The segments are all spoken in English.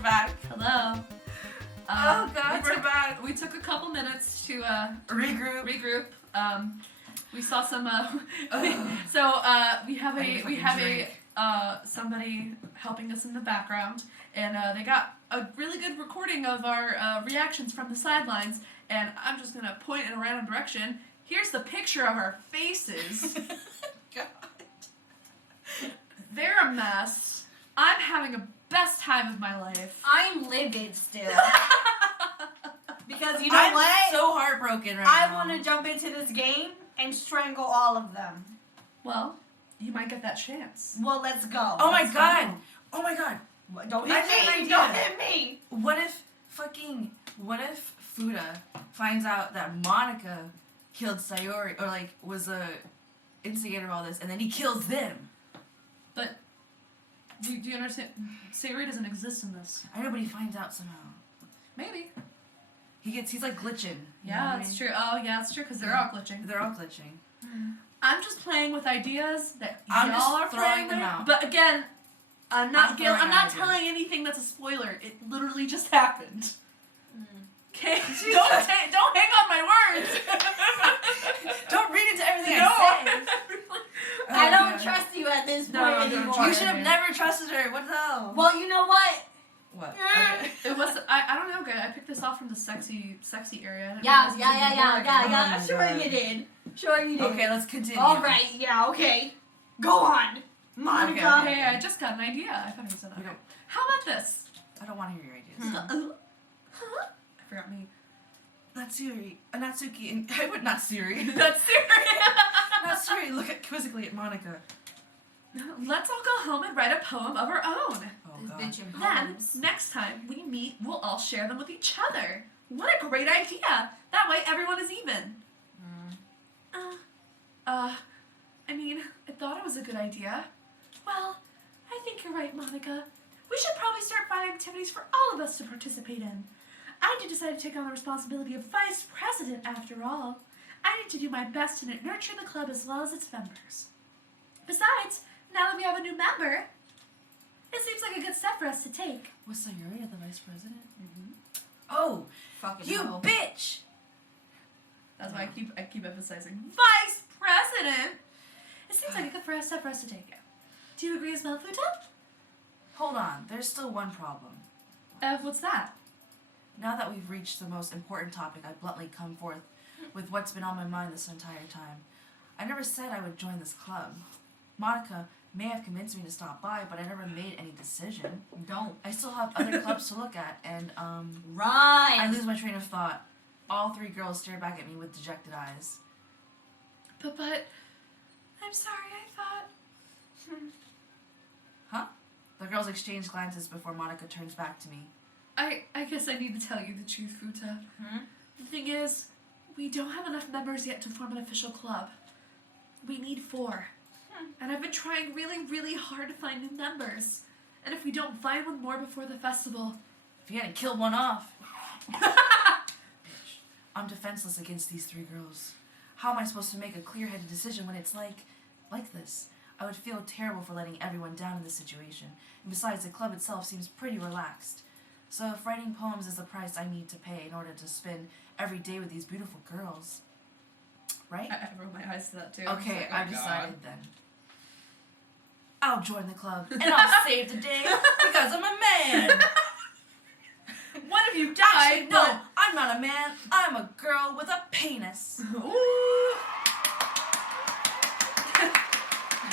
we're back. Hello. Oh God, we're back. We took a couple minutes to regroup. We saw some. We have somebody helping us in the background, and they got a really good recording of our reactions from the sidelines. And I'm just gonna point in a random direction. Here's the picture of our faces. God. They're a mess. I'm having a best time of my life. I'm livid still. Because you know what? I'm so heartbroken right now. I want to jump into this game and strangle all of them. Well, you might get that chance. Well, let's go. Oh my Let's God. go. Oh my God. Don't I hit have an me. idea. Don't hit me. What if Fuda finds out that Monica killed Sayori, or like was a instigator of all this, and then he kills them? But do you understand? Sayori doesn't exist in this. I know, but he finds out somehow. Maybe. He's like glitching. Yeah, that's true. Oh, yeah, it's true because they're all glitching. They're all glitching. I'm just playing with ideas that I'm y'all are just throwing them with. out. But again, I'm not throwing I'm not ideas. telling anything that's a spoiler. It literally just happened. Okay, Jesus. don't hang on my words. Don't read into everything No. I say. I don't God. trust you at this point No, anymore. You should have never trusted her. What the hell? Well, you know what? What? Okay. It was I don't know, guy. I picked this off from the sexy area. I didn't Yeah. realize it was gonna be boring. Oh my Sure God. you did. Sure you did. Okay, let's continue. All right. Yeah. Okay. Go on, Monica. Okay. Hey, I just got an idea. I thought he said We that. don't- How about this? I don't want to hear your ideas. I forgot me. Natsuri, Natsuki, and I would Natsuri. That's serious. Natsuri, look at quizzically at Monica. Let's all go home and write a poem of our own. Oh This God. bitch in Then, poems. next time we meet, we'll all share them with each other. What a great idea! That way everyone is even. I mean, I thought it was a good idea. Well, I think you're right, Monica. We should probably start finding activities for all of us to participate in. I did decide to take on the responsibility of vice president after all. I need to do my best to nurture the club as well as its members. Besides, now that we have a new member, it seems like a good step for us to take. Was Sayuri the vice president? Oh, Fucking you hell. bitch! That's why I keep emphasizing vice president. It seems like a good step for us to take. Do you agree as well, Futa? Hold on, there's still one problem. What's that? Now that we've reached the most important topic, I bluntly come forth with what's been on my mind this entire time. I never said I would join this club. Monica may have convinced me to stop by, but I never made any decision. Don't. I still have other clubs to look at, and Right. I lose my train of thought. All three girls stare back at me with dejected eyes. But, I'm sorry, I thought... Huh? The girls exchange glances before Monica turns back to me. I guess I need to tell you the truth, Futa. The thing is, we don't have enough members yet to form an official club. We need 4. And I've been trying really, really hard to find new members. And if we don't find one more before the festival... If you hadn't killed one off. Bitch. I'm defenseless against these 3 girls. How am I supposed to make a clear-headed decision when it's like this? I would feel terrible for letting everyone down in this situation. And besides, the club itself seems pretty relaxed. So if writing poems is the price I need to pay in order to spend every day with these beautiful girls, right? I rolled my eyes to that too. Okay, I I've was like, oh, decided then. I'll join the club, and I'll save the day because I'm a man. God. What have you Actually, died? no, I'm not a man. I'm a girl with a penis. Ooh.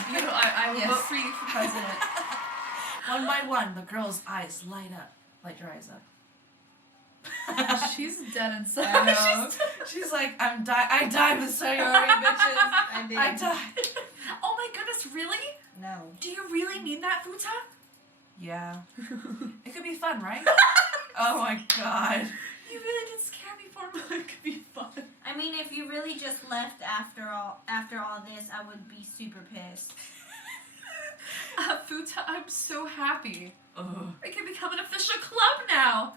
Beautiful. I will Yes. vote for you for president. One by one, the girl's eyes light up. Light your eyes up. She's dead inside. I know. She's like, I died with Sayori, bitches. I died. Oh my goodness, really? No. Do you really mean that, Futa? Yeah. It could be fun, right? Oh my God. You really did scare me for a moment. It could be fun. I mean, if you really just left after all this, I would be super pissed. Futa, I'm so happy. Ugh. I can become an official club now.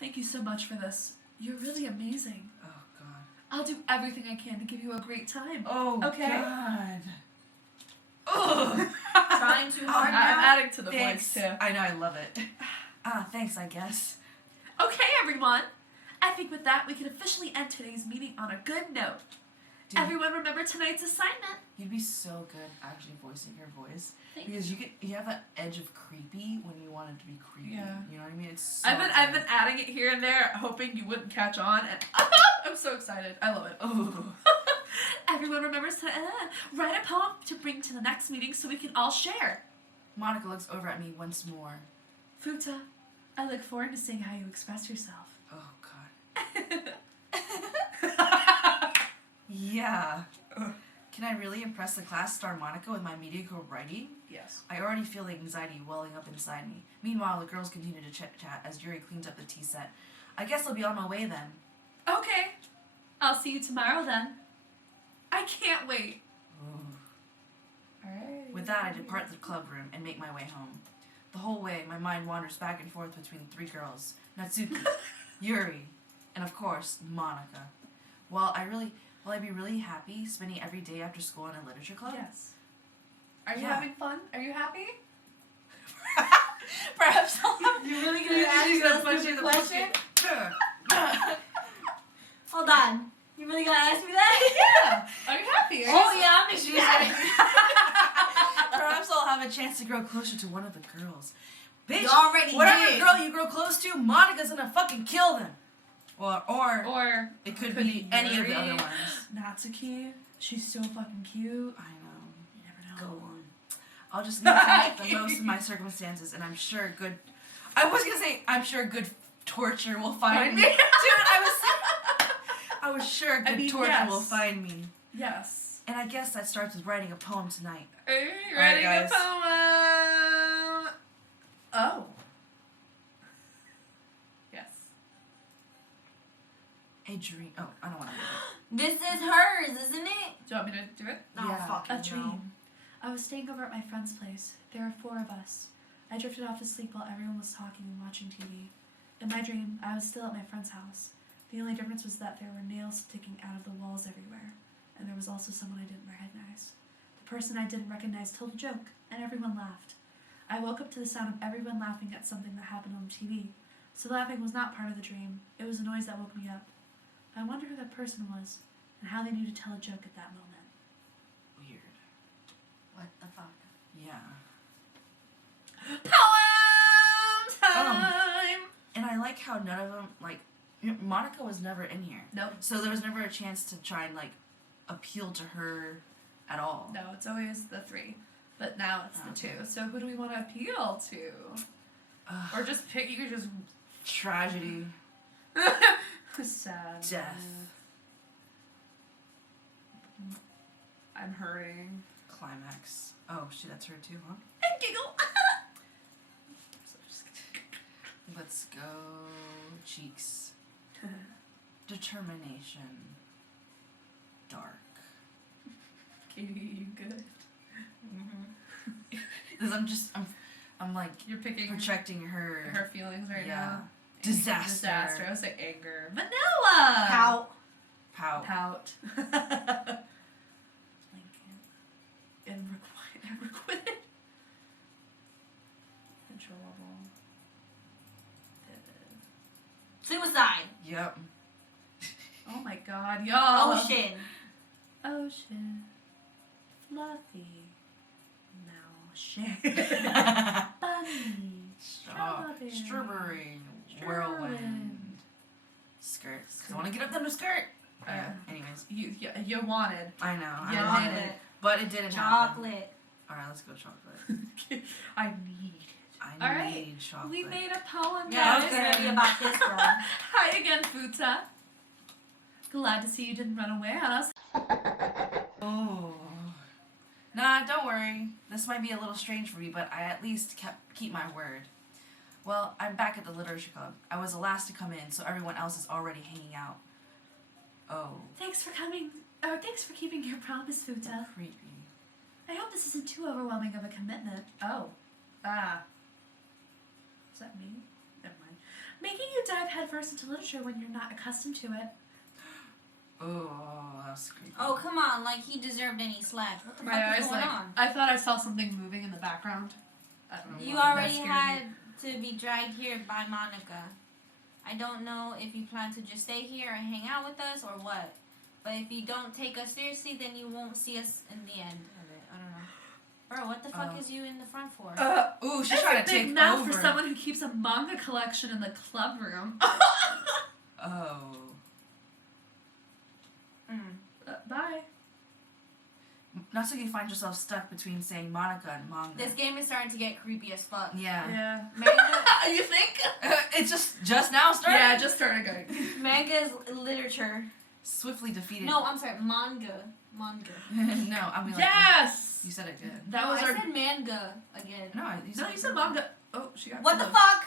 Thank you so much for this. You're really amazing. Oh God. I'll do everything I can to give you a great time. Oh Okay. God. Ugh. Trying too hard I'm now. adding to the Thanks. voice too. I know, I love it. Thanks, I guess. Okay, everyone. I think with that, we can officially end today's meeting on a good note. Dude, Everyone remember tonight's assignment. you'd be so good actually voicing your voice. Thank Because you have that edge of creepy when you want it to be creepy. Yeah. You know what I mean? It's so I've been adding it here and there, hoping you wouldn't catch on, and I'm so excited. I love it. Oh. Everyone remembers to write a poem to bring to the next meeting so we can all share. Monica looks over at me once more. Futa, I look forward to seeing how you express yourself. Oh, God. Yeah. Can I really impress the class star Monica with my mediocre writing? Yes. I already feel the anxiety welling up inside me. Meanwhile, the girls continue to chit-chat as Yuri cleans up the tea set. I guess I'll be on my way then. Okay. I'll see you tomorrow then. I can't wait. Ooh. Alright. With that, I depart the club room and make my way home. The whole way, my mind wanders back and forth between three girls. Natsuki, Yuri, and of course, Monica. Will I be really happy spending every day after school in a literature club? Yes. Are you Yeah. having fun? Are you happy? Perhaps I'll have You're really gonna ask me that stupid question? Hold on. You really gonna ask me that? Yeah. Are you happy? Oh yeah, I'm excited. Perhaps I'll have a chance to grow closer to one of the girls. Bitch, You already whatever did. girl you grow close to, Monica's gonna fucking kill them. Or It could could be any of the Yuri. other ones. Natsuki. She's so fucking cute. I know. You never know. Go on. I'll just need to make the most of my circumstances, and I'm sure good. I was gonna say I'm sure good torture will find me. Dude, I was sure good torture yes. will find me. Yes. And I guess that starts with writing a poem tonight. Are you All right, writing a guys. poem? Oh. Yes. A dream. Oh, I don't want to read This is hers, isn't it? Do you want me to do it? Oh, Yeah. fucking A dream. I was staying over at my friend's place. There were 4 of us. I drifted off to sleep while everyone was talking and watching TV. In my dream, I was still at my friend's house. The only difference was that there were nails sticking out of the walls everywhere, and there was also someone I didn't recognize. The person I didn't recognize told a joke, and everyone laughed. I woke up to the sound of everyone laughing at something that happened on TV. So laughing was not part of the dream. It was a noise that woke me up. I wonder who that person was, and how they knew to tell a joke at that moment. Weird. What the fuck? Yeah. Poem time! And I like how none of them, like, Monica was never in here. Nope. So there was never a chance to try and, like, appeal to her at all. No, it's always the 3. But now it's the Okay. 2. So who do we want to appeal to? Ugh. Or just pick, you could just... Tragedy. Sad. Death. I'm hurting. Climax. Oh, shit, that's her too, huh? And giggle. Let's go. Cheeks. Determination. Dark. Katie, you good? Because I'm like You're picking projecting her. her feelings right Yeah. now. Disaster. Disaster. I was like anger. Vanilla. Pout. Pout. Pout. Lincoln. And requited. Controllable. Vivid. Suicide. Yep. Oh my god, y'all. Ocean. Ocean. Fluffy. Mouse. Bunny. Strawberry. Strawberry. Strawberry. Whirlwind. Skirts. 'Cause I want to get up them to skirt. Yeah. Anyways. You wanted. I know. I Yeah, wanted wanted it. it. But it didn't happen. Chocolate. Alright, let's go chocolate. I need. I All right. need chocolate. We made a poem, Yeah, guys. it's gonna be about this girl. Hi again, Futa. Glad to see you didn't run away on us. Oh. Nah, don't worry. This might be a little strange for me, but I at least keep my word. Well, I'm back at the literature club. I was the last to come in, so everyone else is already hanging out. Oh, Thanks for coming. Thanks for keeping your promise, Futa. creepy. I hope this isn't too overwhelming of a commitment. Oh. Is that me? Never mind. Making you dive headfirst into literature when you're not accustomed to it. Oh, that's creepy. Oh, come on. Like, he deserved any slack. What the My fuck eyes is going like on? I thought I saw something moving in the background. I don't know. You why. That already scared had me. to be dragged here by Monica. I don't know if you plan to just stay here and hang out with us or what. But if you don't take us seriously, then you won't see us in the end of it. I don't know. Bro, what the fuck is you in the front for? Ooh, she's That's trying a to big take mouth over. for someone who keeps a manga collection in the club room. Oh. Bye. Not so you find yourself stuck between saying Monica and manga. This game is starting to get creepy as fuck. Yeah. Manga, You think? It's just now started? Yeah, just started going. manga is literature. Swiftly defeated. No, I'm sorry, manga. Manga. No, I mean like... Yes! You said it good. That was I our... said manga again. No, you said, No, you said manga. Oh, she got What the close. fuck?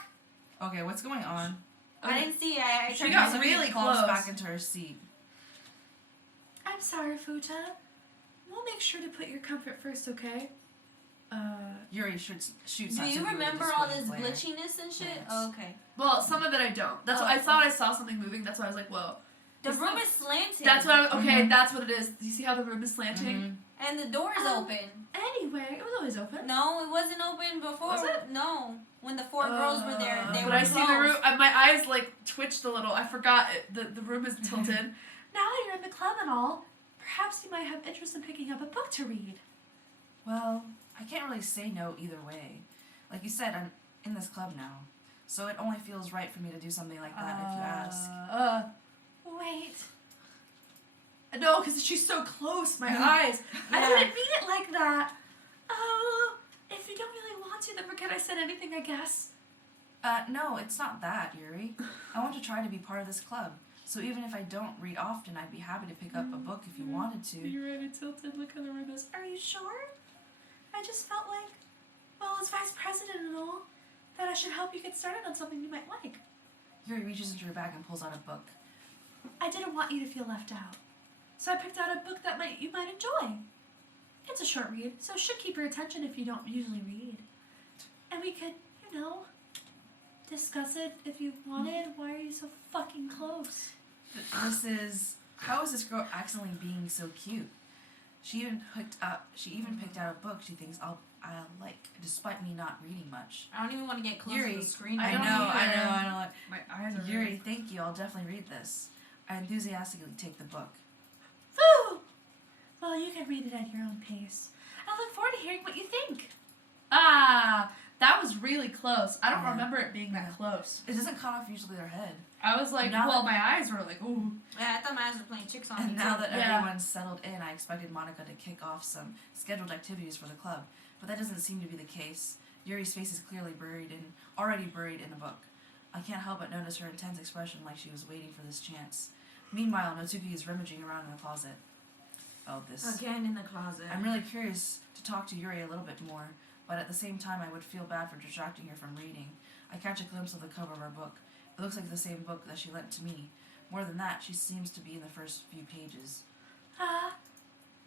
Okay, what's going on? I didn't see it. I She turned got my- really Plops close. back into her seat. I'm sorry, Futa. We'll make sure to put your comfort first, okay? Yuri shoots Do Natsuki you with a remember all this display flare. glitchiness and shit? Yes. Oh, okay. Well, some of it I don't. That's what I thought I saw something moving. That's why I was like, whoa. The room is slanted. That's what okay, Mhm. that's what it is. Do you see how the room is slanting? Mhm. And the door is Oh. open. Anyway, it was always open. No, it wasn't open before. Was it? No. When the four girls were there, they but were I see the room. closed. My eyes like twitched a little. I forgot it, the room is tilted. Now that you're in the club and all, perhaps you might have interest in picking up a book to read. Well, I can't really say no either way. Like you said, I'm in this club now. So it only feels right for me to do something like that if you ask. Wait. No, because she's so close. My eyes. I didn't mean it like that. Oh, if you don't really want to, then forget I said anything, I guess. No, it's not that, Yuri. I want to try to be part of this club. So even if I don't read often, I'd be happy to pick up a book if you wanted to. You're already tilted. Look how the room is. Are you sure? I just felt like, well, as vice president and all, that I should help you get started on something you might like. Yuri reaches into her bag and pulls out a book. I didn't want you to feel left out. So I picked out a book that you might enjoy. It's a short read, so it should keep your attention if you don't usually read. And we could, discuss it if you wanted. Why are you so fucking close? How is this girl accidentally being so cute? She even picked out a book she thinks I'll like, despite me not reading much. I don't even want to get close Yuri, to the screen. I right know. now. My eyes are Yuri, thank you. I'll definitely read this. I enthusiastically take the book. Woo! Well, you can read it at your own pace. I look forward to hearing what you think. Ah, that was really close. I don't Yeah. remember it being that close. It doesn't cut off usually their head. I was like, Now well, that- my eyes were like, ooh. Yeah, I thought my eyes were playing tricks on me. And now too. that Yeah. everyone's settled in, I expected Monica to kick off some scheduled activities for the club, but that doesn't seem to be the case. Yuri's face is clearly already buried in a book. I can't help but notice her intense expression like she was waiting for this chance. Meanwhile, Natsuki is rummaging around in the closet. Oh, this. Again in the closet. I'm really curious to talk to Yuri a little bit more, but at the same time I would feel bad for distracting her from reading. I catch a glimpse of the cover of her book. It looks like the same book that she lent to me. More than that, she seems to be in the first few pages.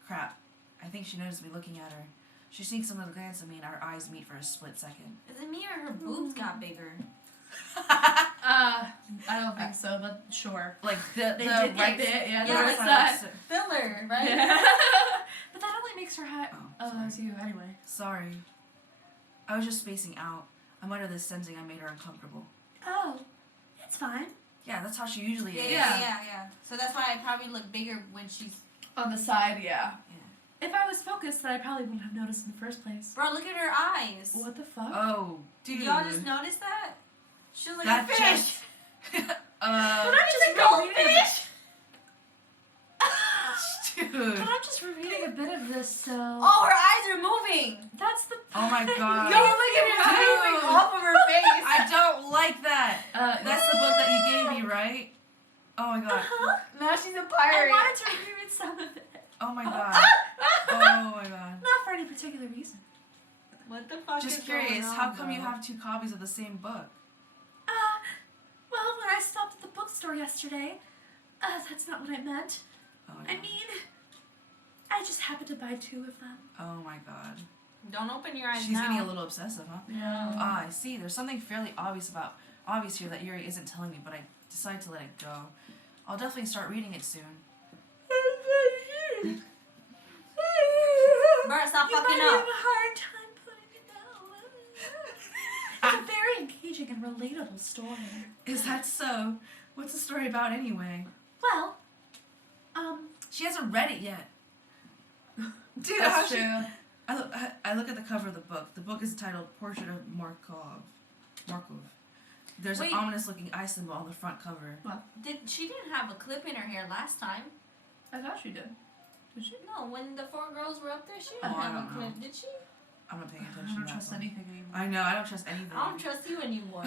Crap. I think she noticed me looking at her. She sneaks another glance at me and our eyes meet for a split second. Is it me or her boobs got bigger? I don't think so, but sure. Like the They the did get right bit, yeah, the right right side. side. Filler, right? Yeah. But that only makes her hot. Oh, sorry. that's you, anyway. Sorry. I was just spacing out. I'm under this sensing I made her uncomfortable. Oh, it's fine. Yeah, that's how she usually is. Yeah. So that's why I probably look bigger when she's... On the side, yeah. Yeah. If I was focused, then I probably wouldn't have noticed in the first place. Bro, look at her eyes. What the fuck? Oh, dude. Did y'all just notice that? She was like That a fish. just- But I'm She's a goldfish. Dude. But I'm just rereading a bit of this, so... Oh, her eyes are moving. That's the... Oh my god. Yo, look at her eyes Dude. moving off of her face. I don't like that. That's the book that you gave me, right? Oh my god. Uh-huh. Now she's a I pirate. wanted to reread some of it. Oh my god. Oh my god. Not for any particular reason. What the fuck Just is going curious, on, how come bro? you have two copies of the same book? Well, when I stopped at the bookstore yesterday, that's not what I meant. Oh, I yeah. mean, I just happened to buy two of them. Oh my god. Don't open your eyes She's now. getting a little obsessive, huh? Yeah. Ah, I see. There's something fairly obvious here that Yuri isn't telling me, but I decided to let it go. I'll definitely start reading it soon. Bro, stop You fucking might up. have a hard time putting it down. a very engaging and relatable story. Is that so? What's the story about anyway? Well, She hasn't read it yet. Dude, that's true. I look at the cover of the book. The book is titled Portrait of Markov. There's Wait. an ominous-looking eye symbol on the front cover. She didn't have a clip in her hair last time. I thought she did. Did she? No, when the 4 girls were up there, she Oh, didn't I have a don't clip, know. did she? I'm not paying I attention don't to that trust one. anything anymore. I know, I don't trust anything. I don't trust you anymore.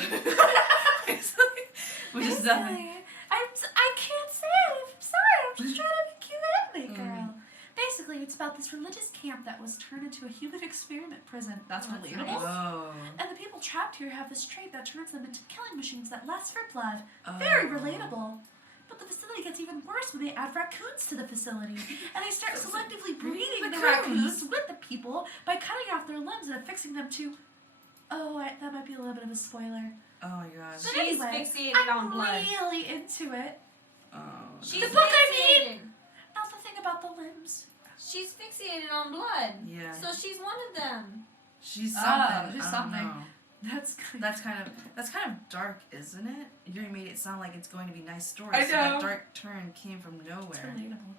Which is nothing. Basically, I can't say it. I'm sorry. I'm just trying to be cute anime girl. Basically, it's about this religious camp that was turned into a human experiment prison. That's Oh, that's relatable. nice. Oh. And the people trapped here have this trait that turns them into killing machines that lust for blood. Oh. Very relatable. But the facility gets even worse when they add raccoons to the facility. And they start selectively breeding the raccoons with the people by cutting off their limbs and affixing them to... that might be a little bit of a spoiler. Oh my god. But She's anyway, fixated on I'm blood. really into it. Oh. She's The book I fixated. Not the thing about the limbs. She's fixated on blood. Yeah. So she's one of them. She's Oh, something. she's I don't something. know. That's That's kind of dark, isn't it? Yuri made it sound like it's going to be nice stories. I So that know. dark turn came from It's nowhere. relatable.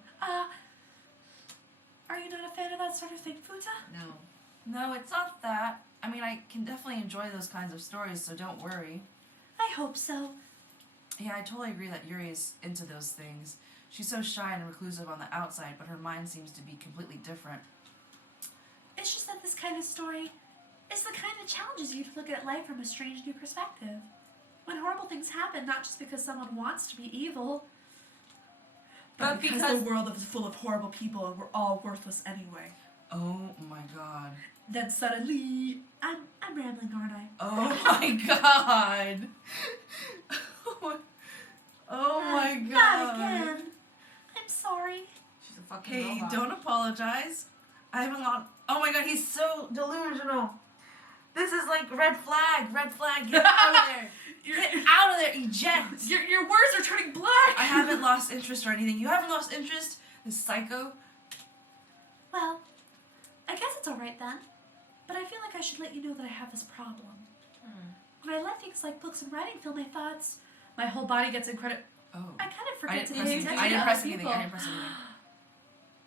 Are you not a fan of that sort of thing, Futa? No. No, it's not that. I mean, I can definitely enjoy those kinds of stories, so don't worry. I hope so. Yeah, I totally agree that Yuri is into those things. She's so shy and reclusive on the outside, but her mind seems to be completely different. It's just that this kind of story is the kind that challenges you to look at life from a strange new perspective. When horrible things happen, not just because someone wants to be evil, But because- the world is full of horrible people and we're all worthless anyway. Oh my god. Then suddenly, I'm rambling, aren't I? Oh my god. Oh my god. Not again. I'm sorry. She's a fucking Hey, robot. don't apologize. I haven't lost. Oh my god, he's so delusional. This is like red flag. Get out of there. Get out of there, eject. Your words are turning black. I haven't lost interest or anything. You haven't lost interest? This psycho? Well, I guess it's alright then. But I feel like I should let you know that I have this problem. When I let things like books and writing fill my thoughts, my whole body gets incredible. Oh. I kind of I forget didn't to press pay anything. attention I didn't to press other anything. people. I didn't press anything.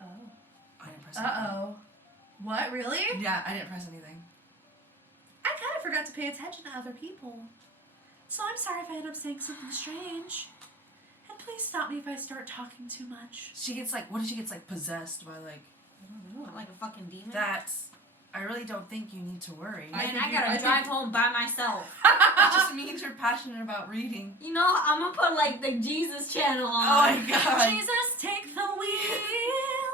Oh. I didn't press anything. Uh-oh. What, really? Yeah, I didn't press anything. I kind of forgot to pay attention to other people. So I'm sorry if I end up saying something strange. And please stop me if I start talking too much. She gets like, what if she gets like possessed by like, Like a fucking demon. that's, I really don't think you need to worry. Man, think I you- gotta I think- drive home by myself. It just means you're passionate about reading. You know, I'm gonna put like the Jesus channel on. Oh my god. Jesus, take the wheel.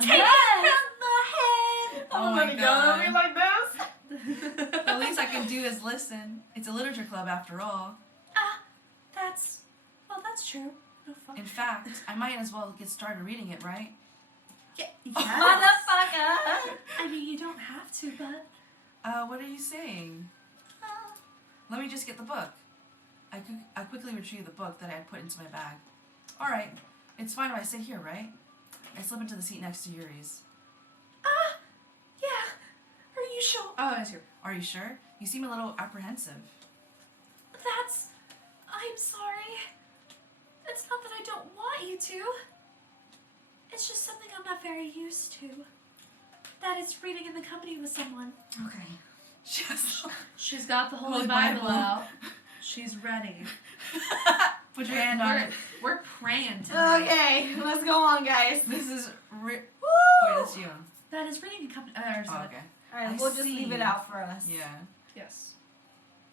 Take Yes. it from the head. Oh my god. like this. The least I can do is listen. It's a literature club after all. That's true. No fuck. In fact, I might as well get started reading it, right? Yeah, Motherfucker. I mean, you don't have to, but... What are you saying? Uh, Let me just get the book. I quickly retrieved the book that I had put into my bag. Alright, it's fine if I sit here, right? I slip into the seat next to Yuri's. yeah. Are you sure? Oh, I see. Are you sure? You seem a little apprehensive. I'm sorry. It's not that I don't want you to. It's just something I'm not very used to. That is reading in the company with someone. Okay. Just She's got the Holy Bible out. She's ready. put your hand on it. We're praying tonight. Okay, let's go on, guys. This is Wait, that's you. That is reading in company. Oh, okay. Alright, I we'll just see. leave it out for us. Yeah. Yes.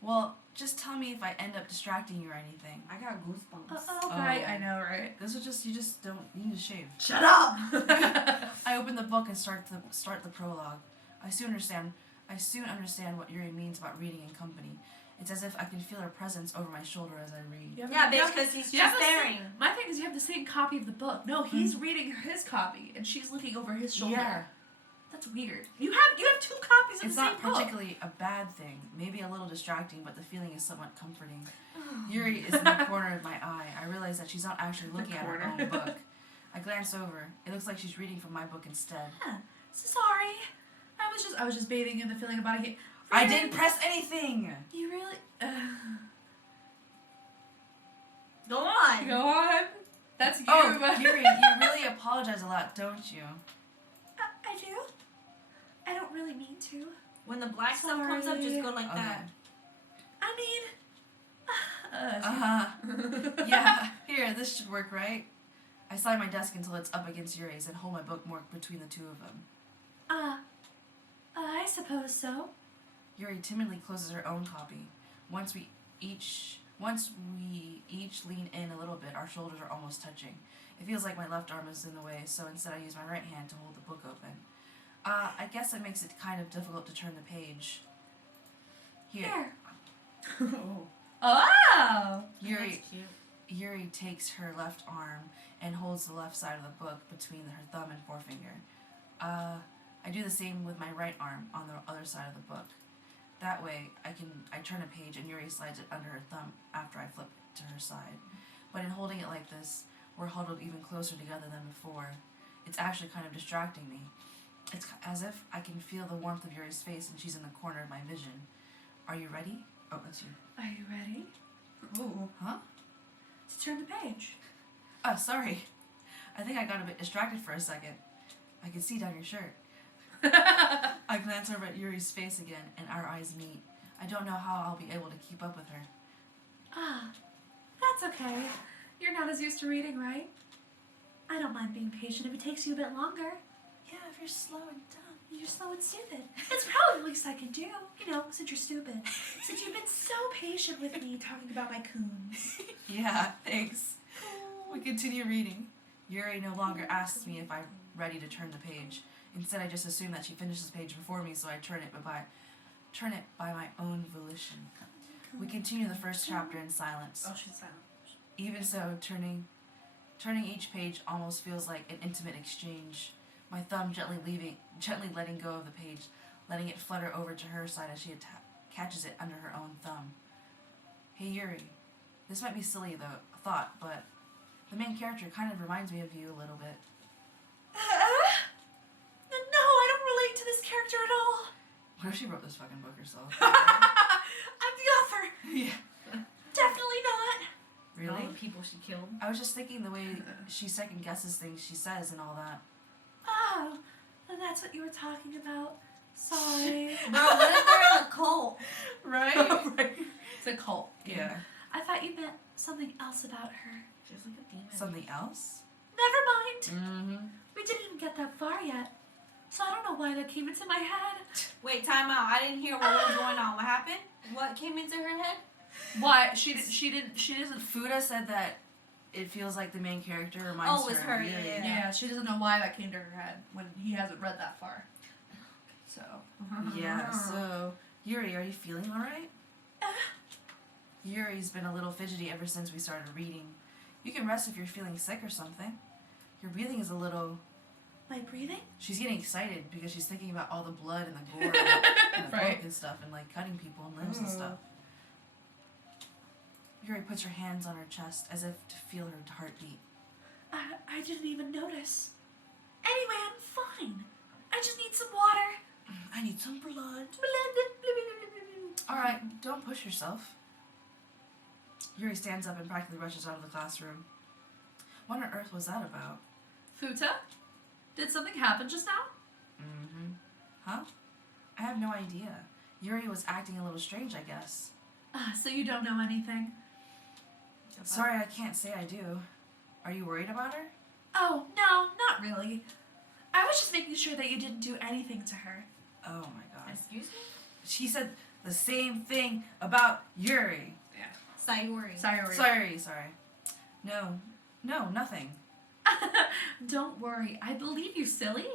Well, just tell me if I end up distracting you or anything. I got goosebumps. Right. I know, right? This is just, you just don't need to shave. Shut up! I open the book and start the prologue. I soon understand what Yuri means about reading in company. It's as if I can feel her presence over my shoulder as I read. Yeah, bitch, because he's You have just the staring. My thing is you have the same copy of the book. No, he's reading his copy, and she's looking over his shoulder. Yeah. That's weird. You have two copies of It's the same not book. particularly a bad thing. Maybe a little distracting, but the feeling is somewhat comforting. Yuri is in the corner of my eye. I realize that she's not actually looking at her own book. I glance over. It looks like she's reading from my book instead. Sorry. I was just bathing in the feeling about it. I didn't press anything! You really... Go on. Go on. That's you. Oh, Yuri, you really apologize a lot, don't you? I do? I don't really mean to. When the black stuff comes up, just go like that. I mean... Yeah, here, this should work, right? I slide my desk until it's up against Yuri's and hold my bookmark between the two of them. I suppose so. Yuri timidly closes her own copy. Once we each lean in a little bit, our shoulders are almost touching. It feels like my left arm is in the way, so instead I use my right hand to hold the book open. I guess it makes it kind of difficult to turn the page. Here. Oh! Yuri, That's cute. Yuri takes her left arm and holds the left side of the book between her thumb and forefinger. I do the same with my right arm on the other side of the book. That way, I turn a page and Yuri slides it under her thumb after I flip it to her side. But in holding it like this, we're huddled even closer together than before. It's actually kind of distracting me. It's as if I can feel the warmth of Yuri's face and she's in the corner of my vision. Are you ready? Oh, that's you. Are you ready? Ooh. Huh? To turn the page. Oh, sorry. I think I got a bit distracted for a second. I can see down your shirt. I glance over at Yuri's face again, and our eyes meet. I don't know how I'll be able to keep up with her. That's okay. You're not as used to reading, right? I don't mind being patient if it takes you a bit longer. Yeah, if you're slow and dumb. You're slow and stupid. It's probably the least I can do, since you're stupid. Since you've been so patient with me talking about my coons. Yeah, thanks. We continue reading. Yuri no longer asks me if I'm ready to turn the page. Instead, I just assume that she finishes the page before me, so I turn it by my own volition. We continue the first chapter in silence. Oh, she's silent. Even so, turning each page almost feels like an intimate exchange. My thumb gently letting go of the page, letting it flutter over to her side as she catches it under her own thumb. Hey Yuri, this might be silly thought, but the main character kind of reminds me of you a little bit. No, I don't relate to this character at all. What if she wrote this fucking book herself? I'm the author. Yeah. Definitely not. Really? All the people she killed. I was just thinking the way she second guesses things she says and all that. Oh, then that's what you were talking about. Sorry. Bro, what if they're in a cult? Right? Right. It's a cult. Yeah. I thought you meant something else about her. Just like a demon. Something else? Never mind. Mm-hmm. We didn't even get that far yet. So I don't know why that came into my head. Wait, time out. I didn't hear what was going on. What happened? What came into her head? Why? She doesn't. Fuda said that it feels like the main character reminds Oh, it's her. her, of Yuri. yeah. Yeah, she doesn't know why that came to her head when he hasn't read that far. So. Yeah, so, Yuri, are you feeling alright? Yuri's been a little fidgety ever since we started reading. You can rest if you're feeling sick or something. Your breathing is a little... My breathing? She's getting excited because she's thinking about all the blood and the gore and the Right. book and stuff and like cutting people and limbs and stuff. Yuri puts her hands on her chest as if to feel her heartbeat. I didn't even notice. Anyway, I'm fine. I just need some water. I need some blood. Alright, don't push yourself. Yuri stands up and practically rushes out of the classroom. What on earth was that about? Futa? Did something happen just now? Mm-hmm. Huh? I have no idea. Yuri was acting a little strange, I guess. So you don't know anything? Sorry, I can't say I do. Are you worried about her? Oh, no, not really. I was just making sure that you didn't do anything to her. Oh my god. Excuse me? She said the same thing about Yuri. Yeah. Sayuri. Sorry. No, nothing. Don't worry. I believe you, silly.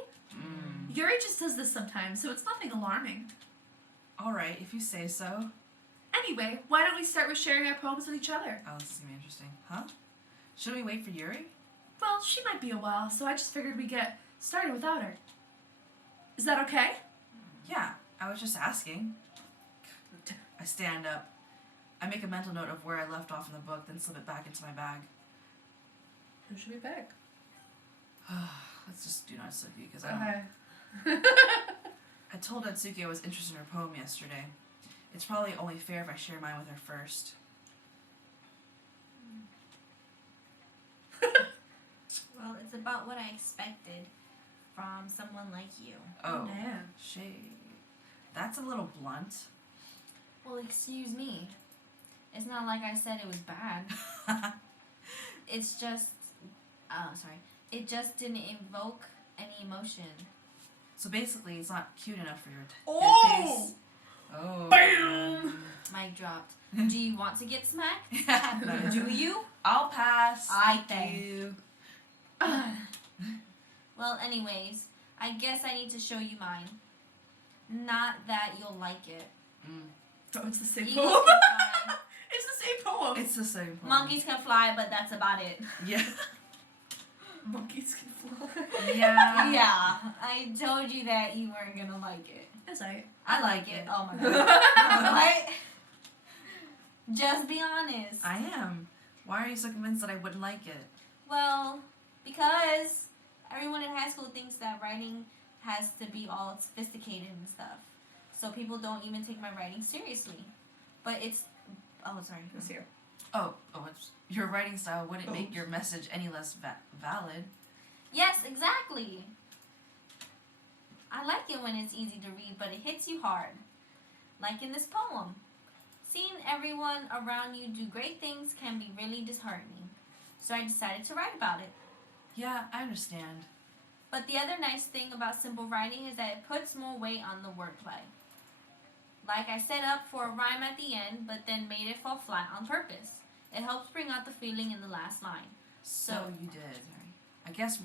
Yuri just does this sometimes, so it's nothing alarming. Alright, if you say so. Anyway, why don't we start with sharing our poems with each other? Oh, this is gonna be interesting. Huh? Should we wait for Yuri? Well, she might be a while, so I just figured we'd get started without her. Is that okay? Yeah, I was just asking. I stand up. I make a mental note of where I left off in the book, then slip it back into my bag. Who should we pick? Let's just do not Sophie, because I I told Atsuki I was interested in her poem yesterday. It's probably only fair if I share mine with her first. Well, it's about what I expected from someone like you. Oh, man. shade. That's a little blunt. Well, excuse me. It's not like I said it was bad. It's just... Oh, sorry. It just didn't evoke any emotion. So basically, it's not cute enough for your Oh! taste. Oh. Bam! Mic dropped. Do you want to get smacked? No. Do you? I'll pass. I Thank think. you. Well, anyways, I guess I need to show you mine. Not that you'll like it. Oh, it's the same Eagles poem. can fly. It's the same poem. It's the same poem. Monkeys can fly, but that's about it. Yeah. Monkeys can fly. Yeah. Yeah, I told you that you weren't gonna like it. That's right. I like it. Oh my god. What? Just be honest. I am. Why are you so convinced that I wouldn't like it? Well, because everyone in high school thinks that writing has to be all sophisticated and stuff. So people don't even take my writing seriously. But it's... Oh, sorry. It's here. It's, your writing style wouldn't make your message any less valid. Yes, exactly. I like it when it's easy to read, but it hits you hard. Like in this poem. Seeing everyone around you do great things can be really disheartening. So I decided to write about it. Yeah, I understand. But the other nice thing about simple writing is that it puts more weight on the wordplay. Like I set up for a rhyme at the end, but then made it fall flat on purpose. It helps bring out the feeling in the last line. So you did. I guess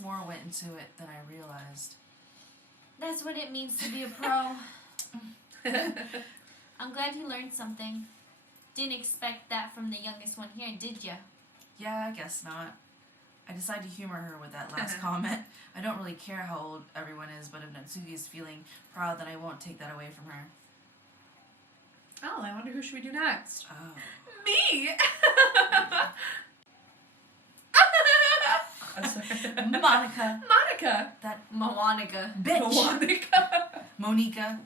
more went into it than I realized. That's what it means to be a pro. I'm glad you learned something. Didn't expect that from the youngest one here, did ya? Yeah, I guess not. I decided to humor her with that last comment. I don't really care how old everyone is, but if Natsuki is feeling proud, then I won't take that away from her. Oh, I wonder who should we do next? Oh. Me! I'm sorry. Monica. Monica! That Monica. bitch. Monica! Monica.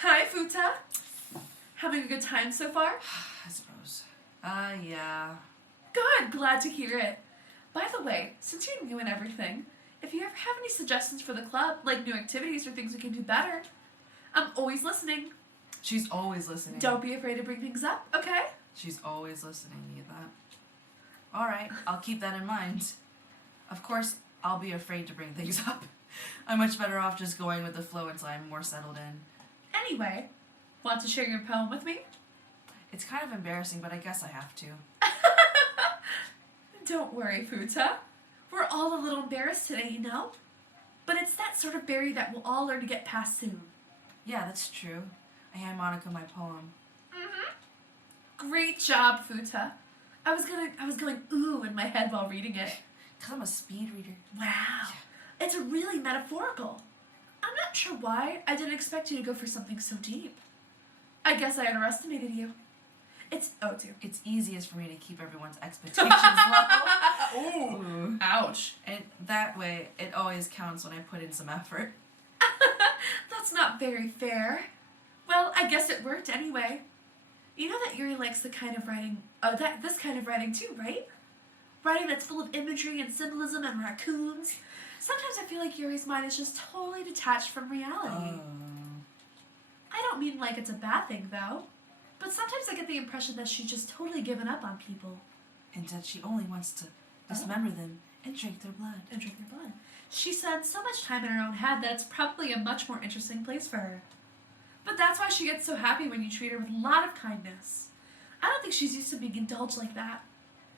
Hi, Futa. Having a good time so far? I suppose. Yeah. Good, glad to hear it. By the way, since you're new and everything, if you ever have any suggestions for the club, like new activities or things we can do better, I'm always listening. She's always listening. Don't be afraid to bring things up, okay? She's always listening, you get that? Alright, I'll keep that in mind. Of course, I'll be afraid to bring things up. I'm much better off just going with the flow until I'm more settled in. Anyway, want to share your poem with me? It's kind of embarrassing, but I guess I have to. Don't worry, Futa. We're all a little embarrassed today, you know? But it's that sort of barrier that we'll all learn to get past soon. Yeah, that's true. I hand Monica my poem. Great job, Futa. I was going ooh in my head while reading it. 'Cause I'm a speed reader. Wow. It's really metaphorical. I'm not sure why I didn't expect you to go for something so deep. I guess I underestimated you. It's easiest for me to keep everyone's expectations low. Ooh. Ouch. And that way, it always counts when I put in some effort. That's not very fair. Well, I guess it worked anyway. You know that Yuri likes the kind of writing, this kind of writing too, right? Writing that's full of imagery and symbolism and raccoons. Sometimes I feel like Yuri's mind is just totally detached from reality. I don't mean like it's a bad thing, though. But sometimes I get the impression that she's just totally given up on people. And that she only wants to dismember them and drink their blood. And drink their blood. She spends so much time in her own head that it's probably a much more interesting place for her. But that's why she gets so happy when you treat her with a lot of kindness. I don't think she's used to being indulged like that.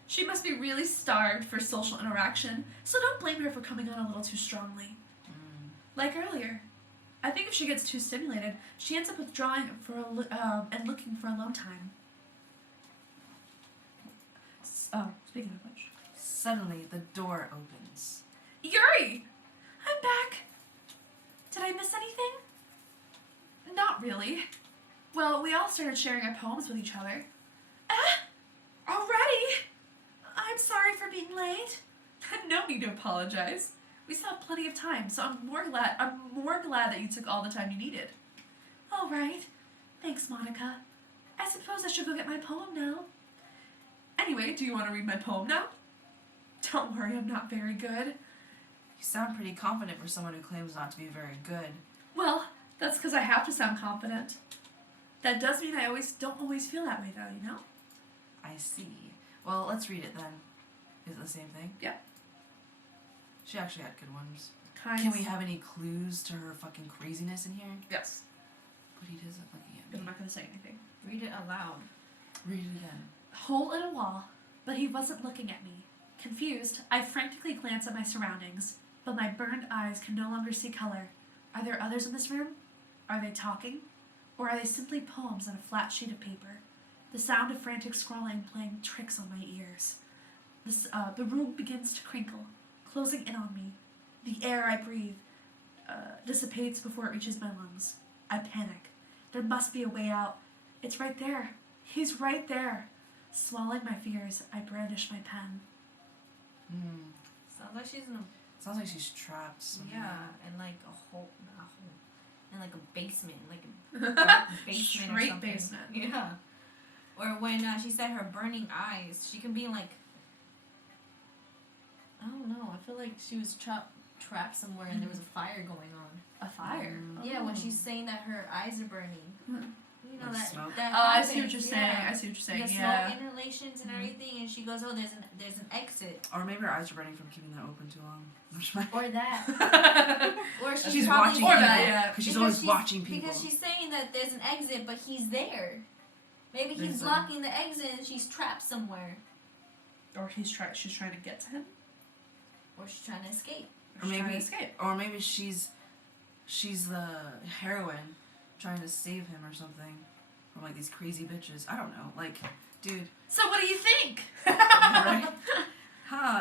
She must be really starved for social interaction, so don't blame her for coming on a little too strongly. Like earlier. I think if she gets too stimulated, she ends up withdrawing and looking for alone time. Oh, speaking of which. Suddenly, the door opens. Yuri! I'm back! Did I miss anything? Not really. Well, we all started sharing our poems with each other. Already? I'm sorry for being late. No need to apologize. We still have plenty of time, so I'm more glad that you took all the time you needed. All right. Thanks, Monica. I suppose I should go get my poem now. Anyway, do you want to read my poem now? Don't worry, I'm not very good. You sound pretty confident for someone who claims not to be very good. Well, that's because I have to sound confident. That does mean I don't always feel that way, though, you know? I see. Well, let's read it then. Is it the same thing? Yeah. She actually had good ones. Kind. Can we have any clues to her fucking craziness in here? Yes. But he isn't looking at I'm me. not going to say anything. Read it aloud. Read it again. Hole in a wall, but he wasn't looking at me. Confused, I frantically glance at my surroundings, but my burned eyes can no longer see color. Are there others in this room? Are they talking? Or are they simply poems on a flat sheet of paper? The sound of frantic scrawling playing tricks on my ears. The room begins to crinkle, closing in on me. The air I breathe dissipates before it reaches my lungs. I panic. There must be a way out. It's right there. He's right there. Swallowing my fears, I brandish my pen. Sounds like she's in a Sounds like she's trapped somewhere. yeah, in like a hole, not a hole, in like a basement, like a dark basement or Straight something. basement. Yeah. Or when she said her burning eyes, she can be like, I don't know. I feel like she was trapped somewhere and there was a fire going on. A fire? Yeah, when she's saying that her eyes are burning. Hmm. You know Like that. smoke? That Oh, I see what happens, you're saying. yeah. I see what you're saying. The Yeah. smoke inhalations and everything, and she goes, "Oh, there's an exit." Or maybe her eyes are burning from keeping that open too long. Or that. Or She's probably watching Or people. that, yeah. Because she's Because always watching people. Because she's saying that there's an exit, but he's there. Maybe he's There's a- blocking the exit and she's trapped somewhere. Or she's trying to get to him. Or she's trying to escape. Or Or she's trying maybe- to escape. Or maybe she's the heroine trying to save him or something from like these crazy bitches. I don't know. Like, dude. So what do you think? Right?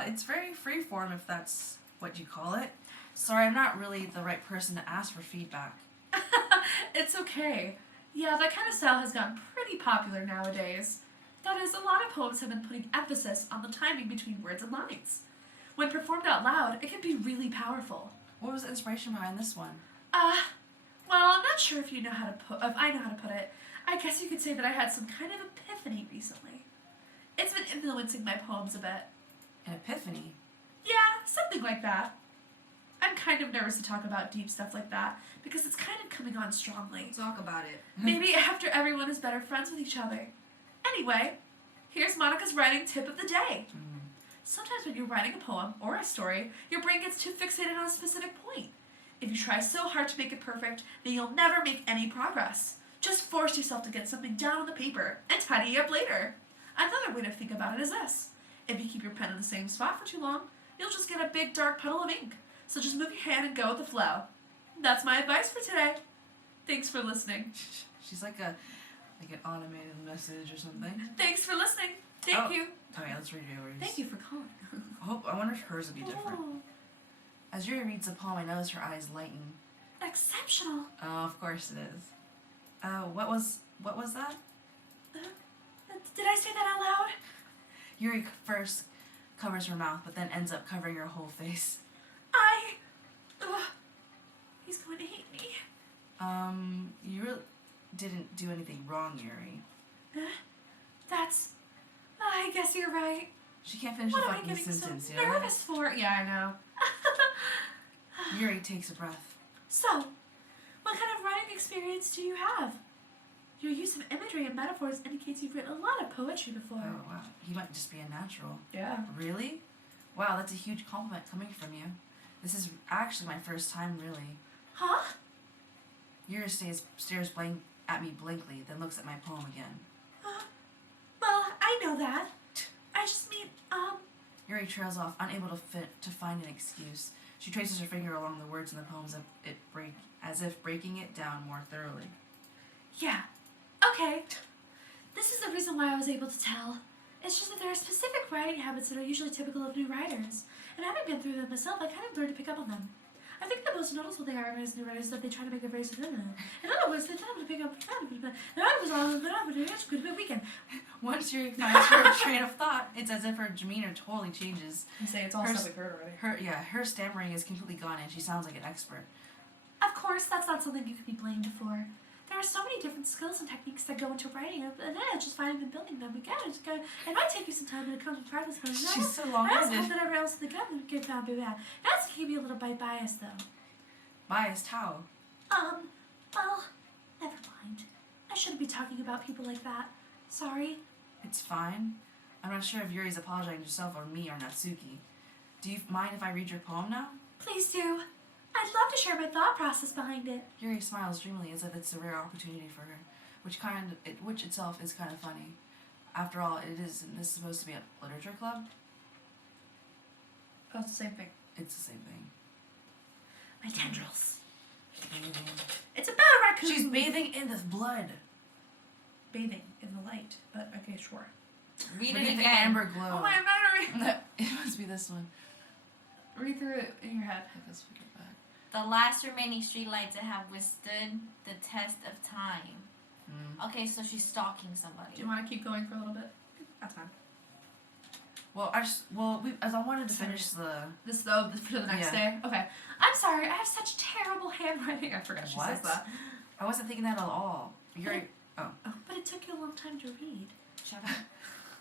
It's very freeform if that's what you call it. Sorry, I'm not really the right person to ask for feedback. It's okay. Yeah, that kind of style has gotten pretty popular nowadays. That is, a lot of poems have been putting emphasis on the timing between words and lines. When performed out loud, it can be really powerful. What was the inspiration behind this one? Well, I'm not sure if I know how to put it. I guess you could say that I had some kind of epiphany recently. It's been influencing my poems a bit. An epiphany? Yeah, something like that. I'm kind of nervous to talk about deep stuff like that because it's kind of coming on strongly. Talk about it. Maybe after everyone is better friends with each other. Anyway, here's Monica's writing tip of the day. Sometimes when you're writing a poem or a story, your brain gets too fixated on a specific point. If you try so hard to make it perfect, then you'll never make any progress. Just force yourself to get something down on the paper and tidy it up later. Another way to think about it is this. If you keep your pen in the same spot for too long, you'll just get a big dark puddle of ink. So just move your hand and go with the flow. That's my advice for today. Thanks for listening. She's like an automated message or something. Thank you. Okay, let's read yours. Thank you for calling. I wonder if hers would be different. Oh, As Yuri reads the poem, I notice her eyes lighten. exceptional. Oh, of course it is. What was that? Did I say that out loud? Yuri first covers her mouth, but then ends up covering her whole face. He's going to hate me. You really didn't do anything wrong, Yuri. I guess you're right. She can't finish What the am I fucking getting sentence, so yeah? nervous for? Yeah, I know. Yuri takes a breath. So, what kind of writing experience do you have? Your use of imagery and metaphors indicates you've written a lot of poetry before. Oh, wow. He might just be a natural. Yeah. Really? Wow, that's a huge compliment coming from you. This is actually my first time, really. Huh? Yuri stares at me blankly, then looks at my poem again. Well, I know that. I just mean, Yuri trails off, unable to find an excuse. She traces her finger along the words in the poem as if breaking it down more thoroughly. yeah. Okay. This is the reason why I was able to tell. It's just that there are specific writing habits that are usually typical of new writers. And having been through them myself, I kind of learned to pick up on them. I think the most noticeable thing I recognize in the writers is that they try to make their voice in other words, they try to pick up the weekend. Once you finds her train of thought, it's as if her demeanor totally changes. You say it's all stuff we've heard already. Her stammering is completely gone and she sounds like an expert. Of course, that's not something you could be blamed for. There are so many different skills and techniques that go into writing, and then it's just finding and building them. It might take you some time when it comes to practice, but She's so I also long-winded. hope that everyone else in the company can found do that. That's keep you a little bit biased, though. Biased how? Well, never mind. I shouldn't be talking about people like that. Sorry. It's fine. I'm not sure if Yuri's apologizing to herself or me or Natsuki. Do you mind if I read your poem now? Please do. I'd love to share my thought process behind it. Yuri smiles dreamily as if it's a rare opportunity for her, which itself is kind of funny. After all, this is supposed to be a literature club? Oh, it's the same thing. It's the same thing. My tendrils. Bathing. It's about a raccoon. She's bathing in this blood. Bathing in the light, but okay, sure. Read Look it at the again. amber glow. Oh my memory. It must be this one. Read through it in your head. I guess we get back. The last remaining streetlights that have withstood the test of time. Okay, so she's stalking somebody. Do you want to keep going for a little bit? That's fine. Well, as I wanted to finish the. This though for the next day. Okay. I'm sorry. I have such terrible handwriting. I forgot she says that. I wasn't thinking that at all. Yuri. Oh, but it took you a long time to read. Shut up.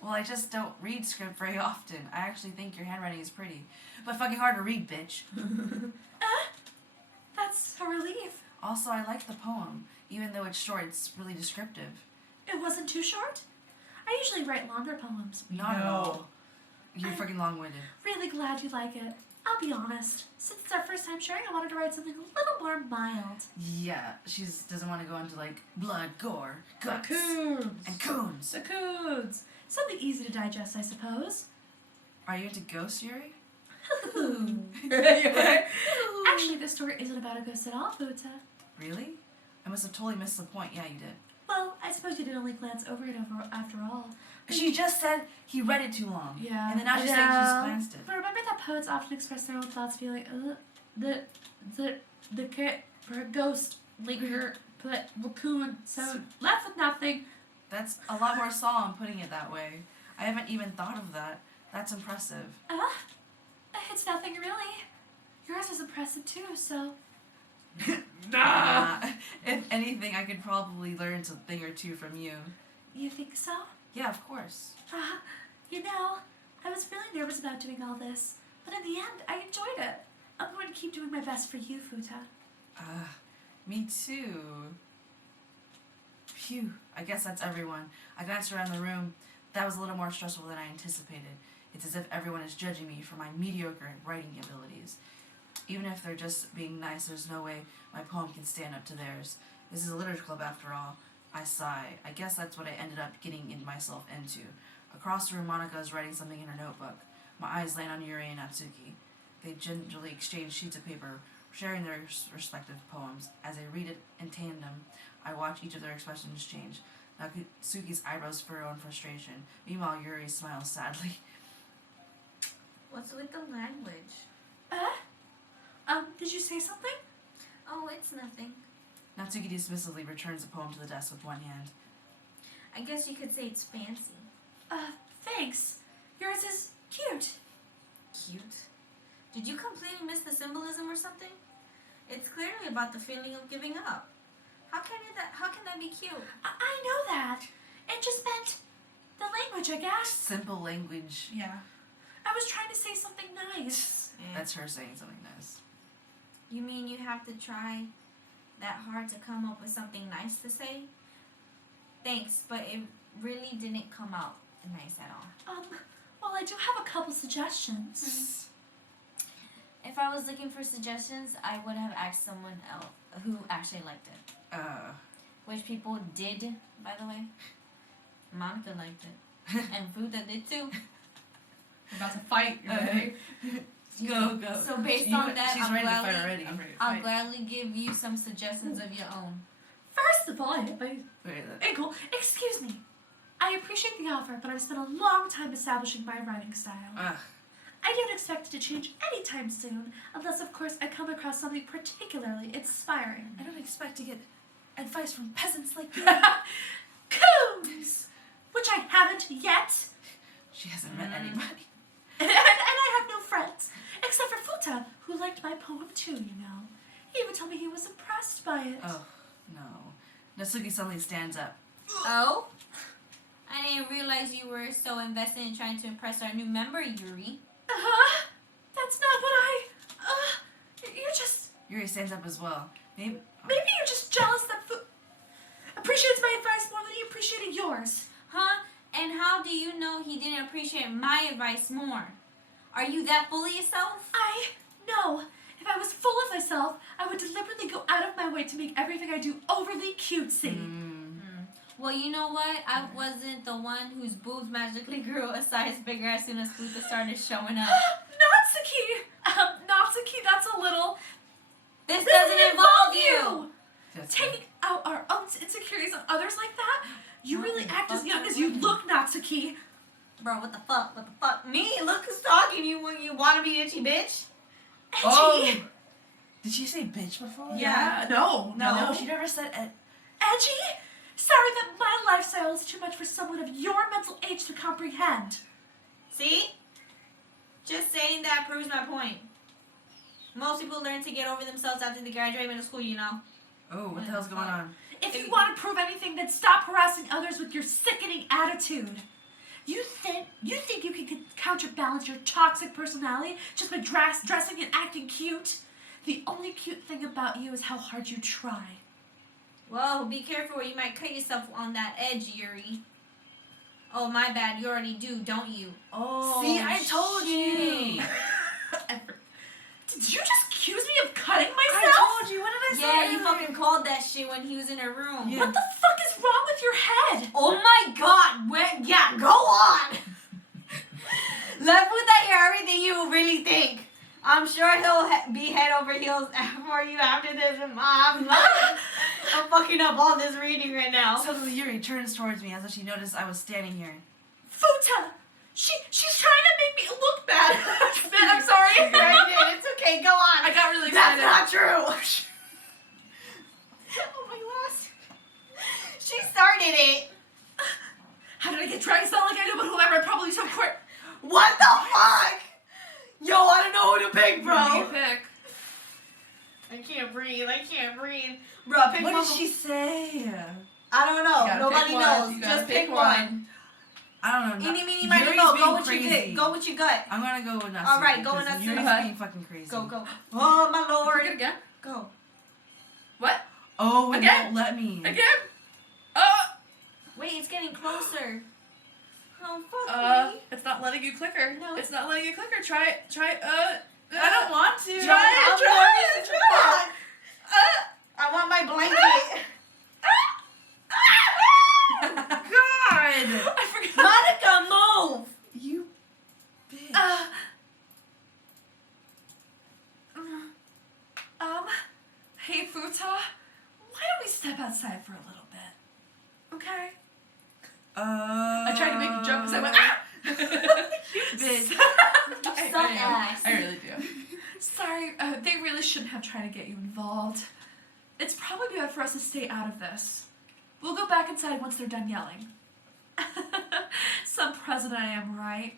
Well, I just don't read script very often. I actually think your handwriting is pretty, but fucking hard to read, bitch. That's a relief. Also, I like the poem, even though it's short. It's really descriptive. It wasn't too short. I usually write longer poems. Not at all. You're freaking long-winded. Really glad you like it. I'll be honest. Since it's our first time sharing, I wanted to write something a little more mild. Yeah, she doesn't want to go into like blood, gore, guts, Raccoons. and coons. Raccoons. Something easy to digest, I suppose. Are you into ghosts, Yuri? Actually, this story isn't about a ghost at all, Futa. Really? I must have totally missed the point. Yeah, you did. Well, I suppose you did only glance over it after all. She just said he read it too long. Yeah. And then now she's saying she just glanced it. But remember that poets often express their own thoughts, feeling, the cat for a ghost linger, but raccoon, so left with nothing. That's a lot more solemn putting it that way. I haven't even thought of that. That's impressive. It's nothing really. Yours is impressive too, so. If anything, I could probably learn something or two from you. You think so? Yeah, of course. You know, I was really nervous about doing all this, but in the end, I enjoyed it. I'm going to keep doing my best for you, Futa. Me too. Phew, I guess that's everyone. I glanced around the room. That was a little more stressful than I anticipated. It's as if everyone is judging me for my mediocre writing abilities. Even if they're just being nice, there's no way my poem can stand up to theirs. This is a literature club after all. I sigh. I guess that's what I ended up getting myself into. Across the room, Monica is writing something in her notebook. My eyes land on Yuri and Natsuki. They gingerly exchange sheets of paper, sharing their respective poems. As they read it in tandem, I watch each of their expressions change. Natsuki's eyebrows furrow in frustration. Meanwhile, Yuri smiles sadly. What's with the language? Did you say something? Oh, it's nothing. Natsuki dismissively returns the poem to the desk with one hand. I guess you could say it's fancy. Thanks. Yours is cute. Cute? Did you completely miss the symbolism or something? It's clearly about the feeling of giving up. How can that be cute? I know that. It just meant the language, I guess. Simple language. Yeah. I was trying to say something nice. That's her saying something nice. You mean you have to try that hard to come up with something nice to say? Thanks, but it really didn't come out nice at all. Well, I do have a couple suggestions. If I was looking for suggestions, I would have asked someone else who actually liked it. Which people did, by the way. Monica liked it. And Fuda did too. We're about to fight. Go. So based on that, she's ready to fight already. I'll gladly give you some suggestions of your own. First of all, I hit my ankle. Excuse me. I appreciate the offer, but I've spent a long time establishing my writing style. I don't expect it to change anytime soon, unless, of course, I come across something particularly inspiring. I don't expect to get advice from peasants like you. Coons! Which I haven't yet. She hasn't met anybody. And I have no friends, except for Futa, who liked my poem too, you know. He even told me he was impressed by it. Oh, no. Natsuki suddenly stands up. Oh? I didn't realize you were so invested in trying to impress our new member, Yuri. That's not what you're just... Yuri stands up as well. Maybe Maybe you're just jealous that appreciates my advice more than he appreciated yours. Huh? And how do you know he didn't appreciate my advice more? Are you that full of yourself? No. If I was full of myself, I would deliberately go out of my way to make everything I do overly cutesy. Well, you know what? I wasn't the one whose boobs magically grew a size bigger as soon as Futa started showing up. Natsuki! Natsuki, that's a little... This doesn't involve you! Taking out our own insecurities on others like that? You really act as young as you look, Natsuki. Bro, what the fuck? What the fuck? Me? Look who's talking. You wanna be itchy bitch? Edgy? Did she say bitch before? Yeah. No, she never said Edgy? Sorry that my lifestyle is too much for someone of your mental age to comprehend. See? Just saying that proves my point. Most people learn to get over themselves after they graduate middle school, you know. Oh, what the hell's going on? If you want to prove anything, then stop harassing others with your sickening attitude. You think you can counterbalance your toxic personality just by dressing and acting cute? The only cute thing about you is how hard you try. Whoa, be careful or you might cut yourself on that edge, Yuri. Oh, my bad. You already do, don't you? Oh, see, I told you. Did you just accuse me of cutting myself? I told you. What did I say? Yeah, you fucking called that shit when he was in her room. Yeah. What the fuck is wrong with your head? Oh my god. Yeah, go on. Let Futa hear everything you really think. I'm sure he'll be head over heels for you after this. I'm fucking up all this reading right now. Suddenly Yuri turns towards me as if she noticed I was standing here. Futa! She's trying to make me look bad. I'm sorry. It's okay, go on. I got really excited. That's not true. Oh my gosh. She started it. How did I get dragged? It's not like I know, but whoever, probably some court. What the fuck? Yo, I don't know who to pick, bro. Who do you pick? I can't breathe. Bro, pick What one. did she say? I don't know. You gotta Nobody pick one. knows. You gotta Just pick pick one. I don't know. Eeny, meeny, miny, Yuri's mo. being Go with your crazy. gut. Go with your gut. I'm gonna go with Natsuki. All right, go with because Natsuki. Yuri's Okay. being fucking crazy. Go. Oh, my lord. Pick it again? Go. What? Oh, it Again? won't let me. Again? Wait, it's getting closer. Oh, fuck me. It's not letting you clicker. No. It's not letting you clicker. Try it. I don't want to. Try it. I want my blanket. God! I forgot. Monica, move. You bitch. Hey, Futa. Why don't we step outside for a little bit? Okay? I tried to make a joke because I went, You bitch. Some ass. I really do. Sorry, they really shouldn't have tried to get you involved. It's probably better for us to stay out of this. We'll go back inside once they're done yelling. Some president I am, right?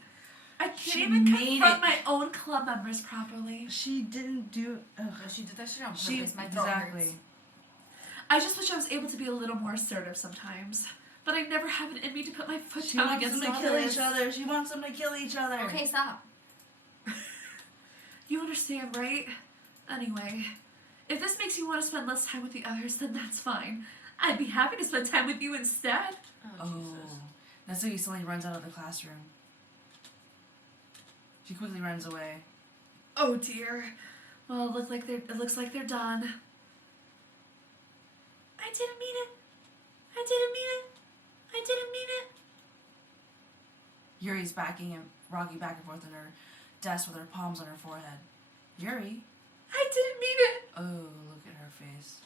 I can't She even made confront it. my own club members properly. She didn't do. Ugh. She did that shit on She purpose. My throat exactly. hurts. I just wish I was able to be a little more assertive sometimes. But I never have it in me to put my foot She down wants against them to kill others. each other. She wants them to kill each other. Okay, stop. You understand, right? Anyway, if this makes you want to spend less time with the others, then that's fine. I'd be happy to spend time with you instead. Oh. Natsuki suddenly runs out of the classroom. She quickly runs away. Oh dear. Well, it looks like they're done. I didn't mean it. I didn't mean it. I didn't mean it. Yuri's backing and rocking back and forth on her desk with her palms on her forehead. Yuri? I didn't mean it. Oh, look at her face.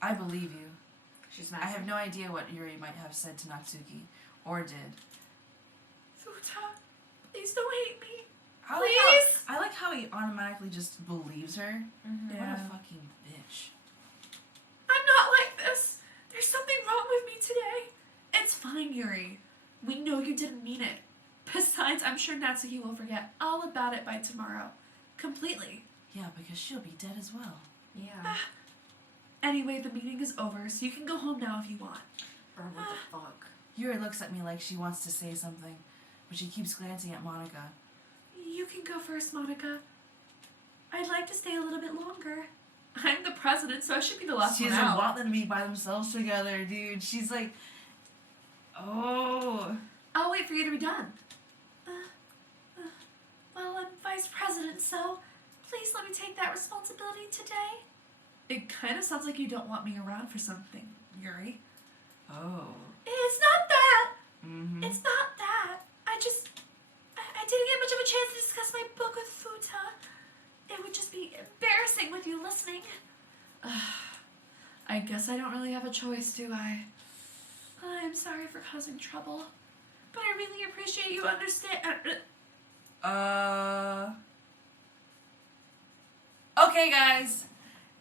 I believe you. She's I have no idea what Yuri might have said to Natsuki, or did. Futa, please don't hate me. Please? I like how he automatically just believes her. Mhm. What Yeah. a fucking bitch. I'm not like this. There's something wrong with me today. It's fine, Yuri. We know you didn't mean it. Besides, I'm sure Natsuki will forget all about it by tomorrow. Completely. Yeah, because she'll be dead as well. Yeah. Anyway, the meeting is over, so you can go home now if you want. Bro, what the fuck? Yuri looks at me like she wants to say something, but she keeps glancing at Monica. You can go first, Monica. I'd like to stay a little bit longer. I'm the president, so I should be the last She one doesn't out. want them to be by themselves together, dude. She's like, oh. I'll wait for you to be done. Well, I'm vice president, so please let me take that responsibility today. It kind of sounds like you don't want me around for something, Yuri. Oh. It's not that. Mm-hmm. It's not that. I didn't get much of a chance to discuss my book with Futa. It would just be embarrassing with you listening. I guess I don't really have a choice, do I? I'm sorry for causing trouble, but I really appreciate you understand. Okay, guys.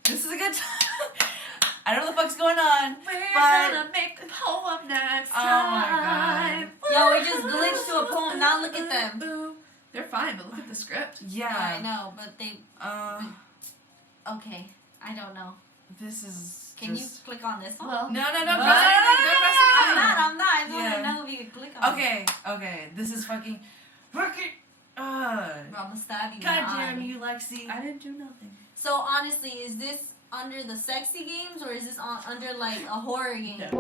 This is a good time. I don't know what the fuck's going on. We're but... gonna make the poem next Oh time. my Yo, we just glitched to a poem. Now look at them. Boo. They're fine, but look at the script. Yeah, I Yeah. know, but they. Okay, I don't know. This is Can just... you click on this one? Well, No, don't press What? anything. Don't press anything. I'm not. I just want to Yeah. know if you can click on it. Okay. This is fucking... Bro, I'm gonna stab you in the God eye. damn you, Lexi. I didn't do nothing. So honestly, is this under the sexy games or is this under like a horror game? No. It's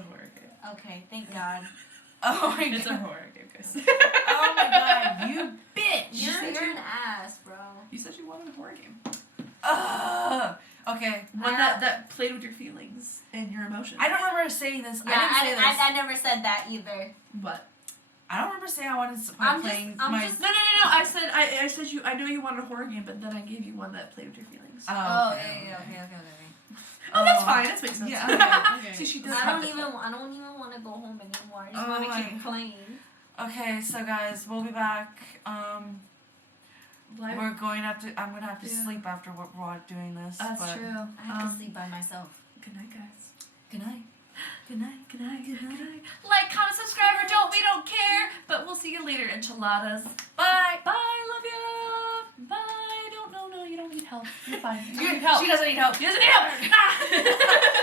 a horror game. Okay, thank God. Oh my It's a god. horror game, guys. Oh my god, you bitch. You're an ass, bro. You said you wanted a horror game. Okay. One that played with your feelings and your emotions. I don't remember saying this. Yeah, I didn't say this. I never said that either. What? I don't remember saying I wanted to I'm playing just- my... just- No. I said you. I know you wanted a horror game, but then I gave you one that played with your feelings. Okay. Oh, that's fine. That makes sense. Yeah, okay. See, she does. I have don't it. even want to go home anymore. I just Oh want to my- keep playing. Okay, so guys, we'll be back. Live- We're going to have to... I'm going to have to Yeah. sleep after we're doing this. That's but... true. I have to sleep by myself. Good night, guys. Good night. Good night. Good night. Good night. Like, comment, subscribe, or don't. We don't care. But we'll see you later, enchiladas. Bye. Bye. Love you. Bye. No. You don't need help. You're fine. You She need help. doesn't need help. She doesn't need help. Ah.